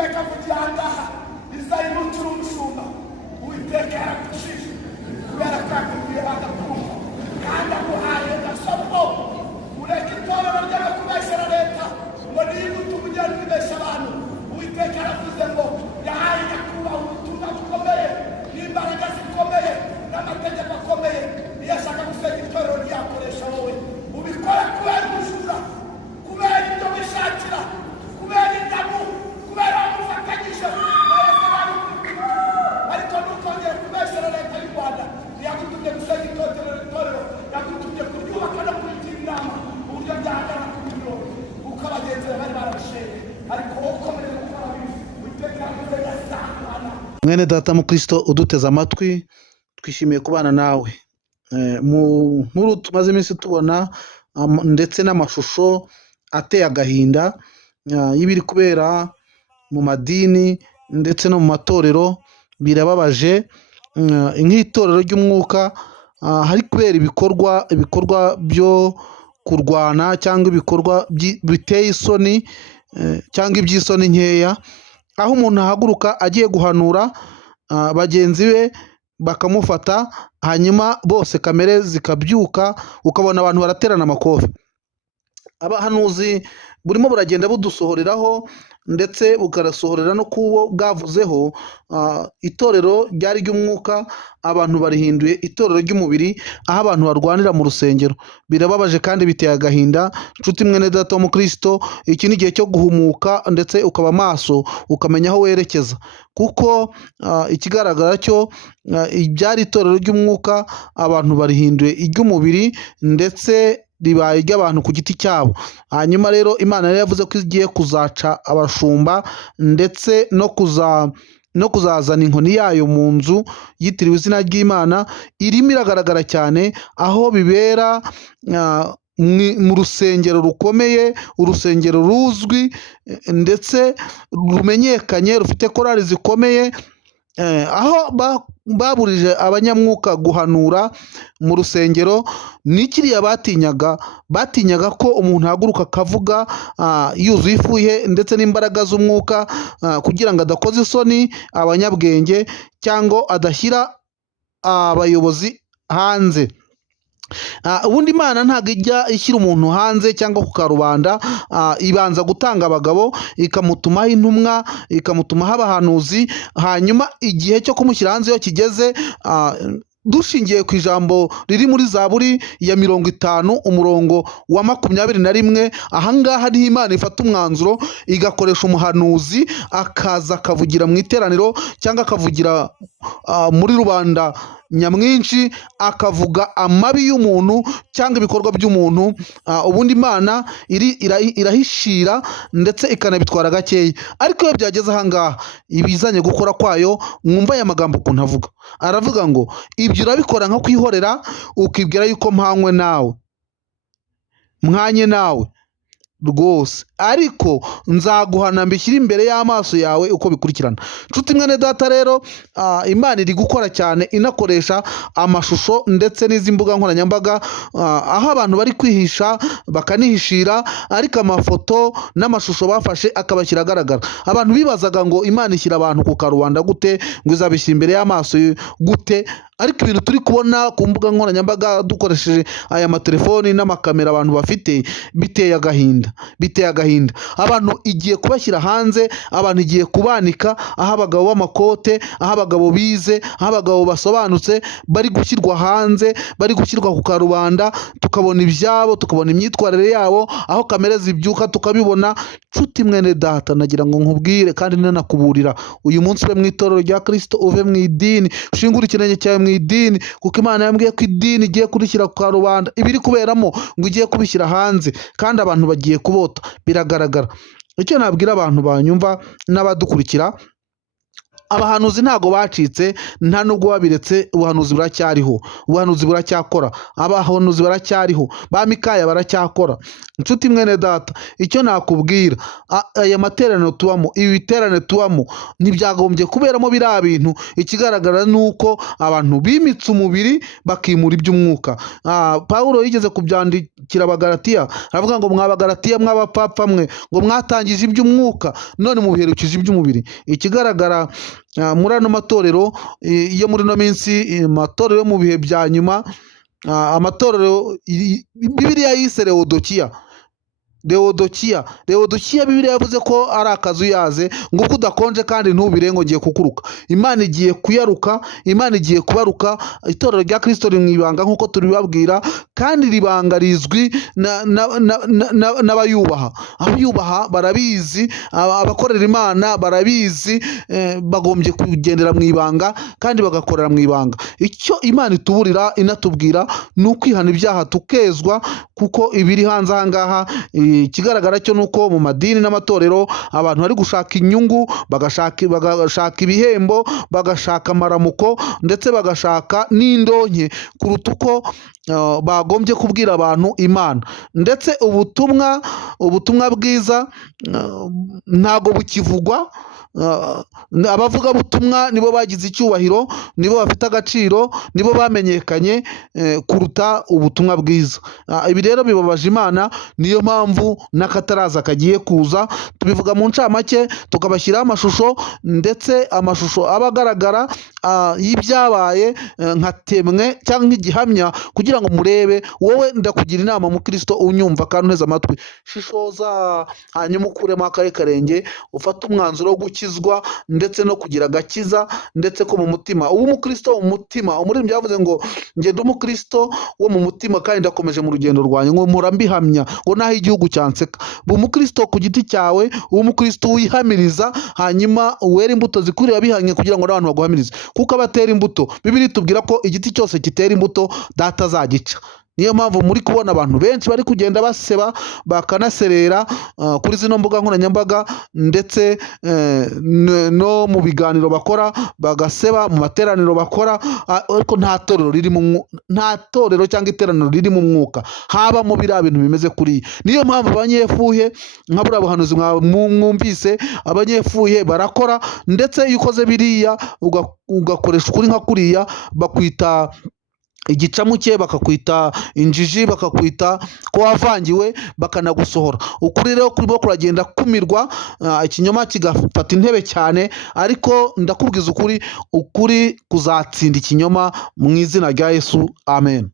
Uwiteka avugiye ahangaha izayimukira umushumba. Uwiteka yaragushije kubera ko yakubwiye bagakumva kandi aguhaye gasopo. Ureke itorero ry'aba kubeshyera leta ngo niba utuma ugenda ubeshya abantu. Uwiteka yaravuze ngo yahaye nyakubahwa ubutumwa bukomeye n'imbaraga zikomeye n'amategeko akomeye. Iyo ashaka gusenya itorero ryakoresha wowe ubikora kubera ubujura, kubera ibyo wishakira, kubera indamu, kubera wamufatanyije. Ariko ntukongere kubeshyera leta y'u Rwanda. Yagutumye gusenya itorero, yagutumye kuryubaka no kurigira inama uburyo byahagana ku biro kuko abagenzi bari barabishenye. Ariko wowe ukomeje gukora bibi, Uwiteka yavuze gasangana. Mwene data mu Kristo uduteze amatwi, twishimiye kubana nawe mu nkuru tumaze iminsi tubona ndetse n'amashusho ateye agahinda y'ibiri kubera mu madini ndetse no mu matorero. Birababaje nk'itorero ry'umwuka hari kubera ibikorwa byo kurwana cyangwa ibikorwa biteye isoni cyangwa iby'isoni nkeya, aho umuntu ahaguruka agiye guhanura bagenzi be bakamufata, hanyuma bose kamere zikabyuka ukabona abantu baraterana amakofi. Abahanuzi burimo buragenda budusohoreraho ndetse bukarasohorera no kubo bwavuzeho. Itorero ryari ry'umwuka abantu barihinduye itorero ry'umubiri, aho abantu barwanira mu rusengero. Birababaje kandi biteye agahinda. Nshuti mwene data wo mu Kristo, iki ni igihe cyo guhumuka ndetse ukaba maso ukamenya aho werekeza, kuko ikigaragara cyo ibyari itorero ry'umwuka abantu barihinduye iry'umubiri ndetse ribaye iry'abantu ku giti cyabo. Hanyuma rero Imana yari yavuze ko igiye kuzaca abashumba ndetse no kuzazana inkoni yayo mu nzu yitiriwe izina ry'Imana. Irimo iragaragara cyane aho bibera mu rusengero rukomeye, urusengero ruzwi ndetse rumenyekanye, rufite korali zikomeye, aho baburije abanyamwuka guhanura mu rusengero. Ni kiriya batinyaga ko umuntu ahaguruka akavuga yuzuye ifuhe ndetse n'imbaraga z'umwuka, kugira ngo adakoza isoni abanyabwenge cyangwa adashyira abayobozi hanze. Ubundi Imana ntabwo ijya ishyira umuntu hanze cyangwa ku karubanda. Ibanza gutanga abagabo, ikamutumaho intumwa, ikamutumaho abahanuzi, hanyuma igihe cyo kumushyira hanze iyo kigeze, dushingiye ku ijambo riri muri Zaburi ya 50 umurongo wa 21, ahangaha niho Imana ifata umwanzuro igakoresha umuhanuzi akaza akavugira mu iteraniro cyangwa akavugira muri rubanda nyamwinshi, akavuga amabi y'umuntu cyangwa ibikorwa by'umuntu. Ubundi Imana irahishira ndetse ikanabitwara gakeya. Ariko iyo byageze ahangaha ibizanye gukora kwayo, mwumva aya magambo ukuntu avuga. Aravuga ngo ibyo urabikora nko kwihorera, ukibwira yuko mwanye nawe rwose, ariko nzaguhana mbishyire imbere y'amaso yawe uko bikurikirana. Nshuti mwene data rero, Imana iri gukora cyane inakoresha amashusho ndetse n'izi mbuga nkoranyambaga, aho abantu bari kwihisha bakanihishira, ariko amafoto n'amashusho bafashe akabashyira agaragara. Abantu bibazaga ngo Imana ishyira abantu ku karubanda gute, ngo izabishyira imbere y'amaso gute? Ariko ibintu turi kubona ku mbuga nkoranyambaga dukoresheje aya matelefoni n'amakamera abantu bafite, biteye agahinda. Abantu igiye kubashyira hanze, abantu igiye kubanika, aho abagabo b'amakote, aho abagabo bize, aho abagabo basobanutse bari gushyirwa hanze, bari gushyirwa ku karubanda, tukabona ibyabo, tukabona imyitwarire yabo, aho kamere zibyuka tukabibona. Nshuti mwene data, nagira ngo nkubwire kandi nanakuburira, uyu munsi ube mu itorero rya Kristo, uve mu idini, ushingure ikirenge cyawe mu idini, kuko Imana yambwiye ko idini igiye kurishyira ku karubanda, ibiri kuberamo ngo igiye kubishyira hanze, kandi abantu bagiye kubota, biragaragara. Icyo nabwira abantu banyumva n'abadukurikira, abahanuzi ntago bacitse, nta nubwo babiretse, ubuhanuzi buracyariho, ubuhanuzi buracyakora, abahanuzi baracyariho, ba Mikaya baracyakora. Inshuti mwene data, icyo nakubwira, aya materaniro tubamo, ibi biterane tubamo, ntibyagombye kuberamo biriya bintu. Ikigaragara ni uko abantu bimitse umubiri bakimura iby'umwuka. Pawulo yigeze kubyandikira Abagalatiya, aravuga ngo mwabagalatiya mw'abapfapfa mwe, ngo mwatangije iby'umwuka none mubiherukije iby'umubiri. Ikigaragara muri ano matorero yo muri no minsi, amatorero yo mu bihe bya nyuma, amatorero Bibiliya yise Lewodokiya, Bibiliya yavuze ko ari akazu yaze, ngo uko udakonje kandi ntubire ngo ngiye kukuruka. Imana igiye kuyaruka, Imana igiye kubaruka. Itorero rya Kristo riri mu ibanga nk'uko turibabwira, kandi ribanga rizwi n'abayubaha. Abayubaha barabizi, abakorera Imana barabizi, bagombye kugendera mu ibanga kandi bagakorera mu ibanga. Icyo Imana ituburira inatubwira ni ukwihana ibyaha tukezwa, kuko ibiri hanze aha ngaha, ikigaragara cyo nuko mu madini n'amatorero abantu bari gushaka inyungu, bagashaka ibihembo, bagashaka amaramuko, ndetse bagashaka n'indonke kuruta uko bagombye kubwira abantu Imana. Ndetse ubutumwa bwiza ntago bukivugwa. Abavugabutumwa nibo bagize icyubahiro, nibo bafite agaciro, nibo bamenyekanye kuruta ubutumwa bwiza. Ibi rero bibabaje Imana, niyo mpamvu n'akataraza kagiye kuza. Tubivuga mu ncamake, tukabashyiraho amashusho, ndetse amashusho aba agaragara y'ibyabaye nka temwe cyangwa nk'igihamya, kugira ngo murebe. Wowe ndakugira inama mukristo unyumva kandi uneze amatwi, shishoza hanyuma ukuremo akaye karenge, ufate umwanzuro wo gukizwa ndetse no kugira agakiza, ndetse ko mu mutima uba umukristo wo mu mutima. Umuririmbyi yavuze ngo ngenda umukristo wo mu mutima kandi ndakomeje mu rugendo rwanjye, ngo mpora mbihamya, ngo naho igihugu cyanseka. Uba umukristo ku giti cyawe, uba umukristo wihamiriza, hanyuma wera imbuto zikwiriye abihanye, kugira ngo n'abantu baguhamirize. Kuko abatera imbuto, Bibiliya itubwira ko igiti cyose kitera imbuto data azagica. Niyo mpamvu muri kubona abantu benshi bari kugenda baseba, bakanaserera kuri zino mbuga nkoranyambaga, ndetse no mu biganiro bakora, bagaseba mu materaniro bakora, ariko nta torero cyangwa iteraniro riri mu mwuka habamo biriya bintu bimeze kuriya. Niyo mpamvu abanyefuhe nka buriya buhanuzi mwumvise, abanyefuhe barakora, ndetse iyo ukoze biriya ugakoresha ukuri nka kuriya, bakwita igicamuke, bakakwita injiji, bakakwita ko wavangiwe, bakanagusohora. Ukuri rero kurimo kuragenda kumirwa, ikinyoma kigafata intebe cyane, ariko ndakubwiza ukuri kuzatsinda ikinyoma mu izina rya Yesu. Amen.